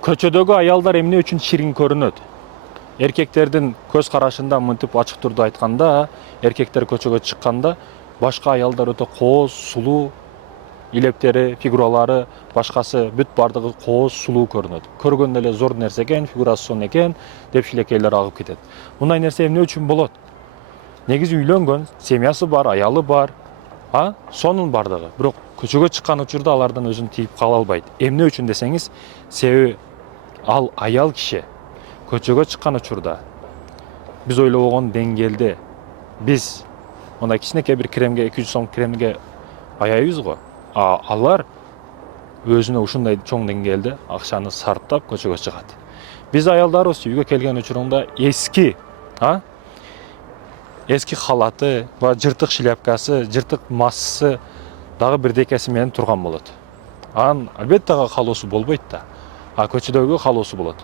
Көчөдөгү аялдар эмне үчүн ширин көрүнөт? Эркектердин көз карашында мынтип ачык турду айтканда, эркектер көчөгө чыкканда башка аялдар өтө кооз, сулуу, илептери, фигуралары, башкасы бүт бардыгы кооз, сулуу көрүнөт. Көргөндө эле зор нерсе экен, фигурасы сонун экен деп шилекейлер агып кетет. Мындай нерсе эмне үчүн болот? Негизи үйлөнгөн, семьясы бар, аялы бар, сонун бардыгы. Бирок көчөгө чыккан учурда алардан өзүн тийип кала албайт. Эмне үчүн десеңиз, себеби ал аял киши көчөгө чыккан учурда биз ойлобогон деңгээлде биз мына кичинекей бир кремге 200 сом кремге аяйбыз го. Алар өзүнө ушундай чоң деңгээлде акчаны сарптап көчөгө чыгат. Биз аялдарыбыз үйгө келген учурунда эски халаты, жыртык шляпкасы, жыртык массасы дагы бирдекеси менен турган болот. Анын албетте калоосу болбойт да. Көчөдөгү калоосу болот.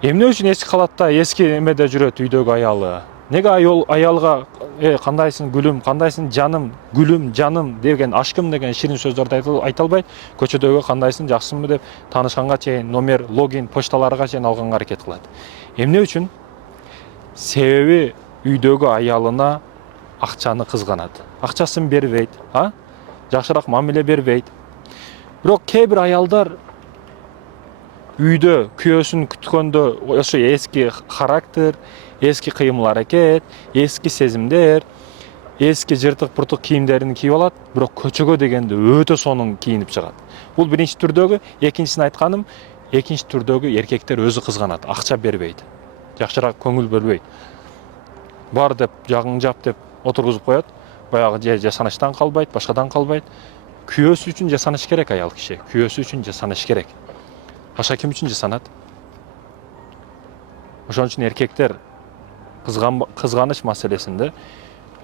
Эмне үчүн эски халатта, эски эмеде жүрөт үйдөгү аялы? Неге аялга кандайсың гүлүм, кандайсың жаным, гүлүм, жаным деген, ашкым деген ширин сөздөрдү айта албайт? Көчөдөгү кандайсың, жакшысыңбы деп таанышканга чейин номер, логин, почталарга чейин алганга аракет кылат. Эмне үчүн? Себеби үйдөгү аялына акчаны кызганат. Акчасын бербейт, жакшыраак мамиле бербейт. Бирок кээ бир аялдар үйдө күйөөсүн күткөндө ошо эски характер, эски кыймыл аракет, эски сезимдер, эски жыртык пуртук кийимдерин кийип алат, бирок көчөгө дегенде өтө сонун кийинип чыгат. Бул биринчи түрдөгү, экинчисин айтканым, экинчи түрдөгү эркектер өзү кызганат, акча бербейт. Жакшыраак көңүл бөлбөйт. Бар деп, жагың жап деп отургузуп коет. Баягы же жасаныштан калбайт, башкадан калбайт. Күйөөсү үчүн жасаныш керек аял киши. Күйөөсү үчүн жасаныш керек. Башка ким үчүн жасанат? Ошон үчүн эркектер кызганыч маселесинде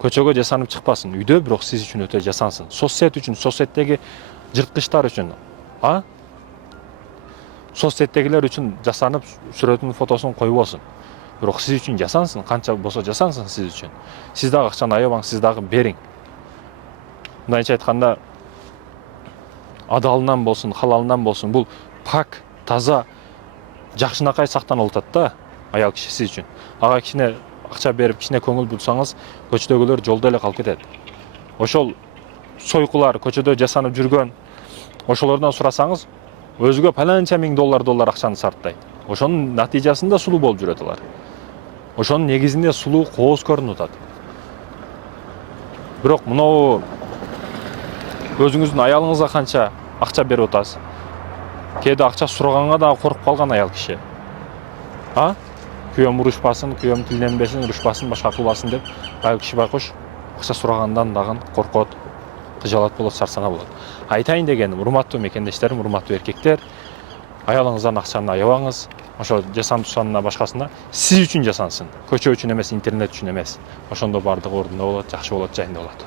көчөгө жасанып чыкпасын. Үйдө бирок сиз үчүн өтө жасансын. Соцсет үчүн, соцсеттеги жырткычтар үчүн, соцсеттегилер үчүн жасанып сүрөтүнүн фотосун койбосун. Бирок сиз үчүн жасансын, канча болсо жасансын сиз үчүн. Сиз дагы акчаны аябаң, сиз дагы бериң. Мындайча айтканда, адалынан болсун, халалынан болсун, бул пак, таза, жакшынакай сактанып атат да аял киши сиз үчүн. Ага кичине акча берип, кичине көңүл бурсаңыз, көчөдөгүлөр жолдо эле калып кетет. Ошол сойкулар көчөдө жасанып жүргөн, ошолордон сурасаңыз, өзүгө паланча миң доллар акчаны сарптайт. Ошонун натыйжасында сулуу болуп жүрөт алар. Ошонун негизинде сулуу кооз көрүнүп атат. Бирок мынау өзүңүздүн аялыңызга канча акча берип атасыз? Кээде акча сураганга да коркуп калган аял киши. Күйөөм урушпасын, күйөөм тилденбесин, урушпасын, башка кылбасын деп аял киши байкуш акча сурагандан дагы коркот, кыжалат болот, сарсана болот. Айтайын дегеним, урматтуу мекендештерим, урматтуу эркектер, аялыңыздан акчаны аябаңыз. Ошо жасанып тушанына башкасына сиз үчүн жасансын. Көчө үчүн эмес, интернет үчүн эмес. Ошондо бардыгы ордунда болот, жакшы болот, жайында болот.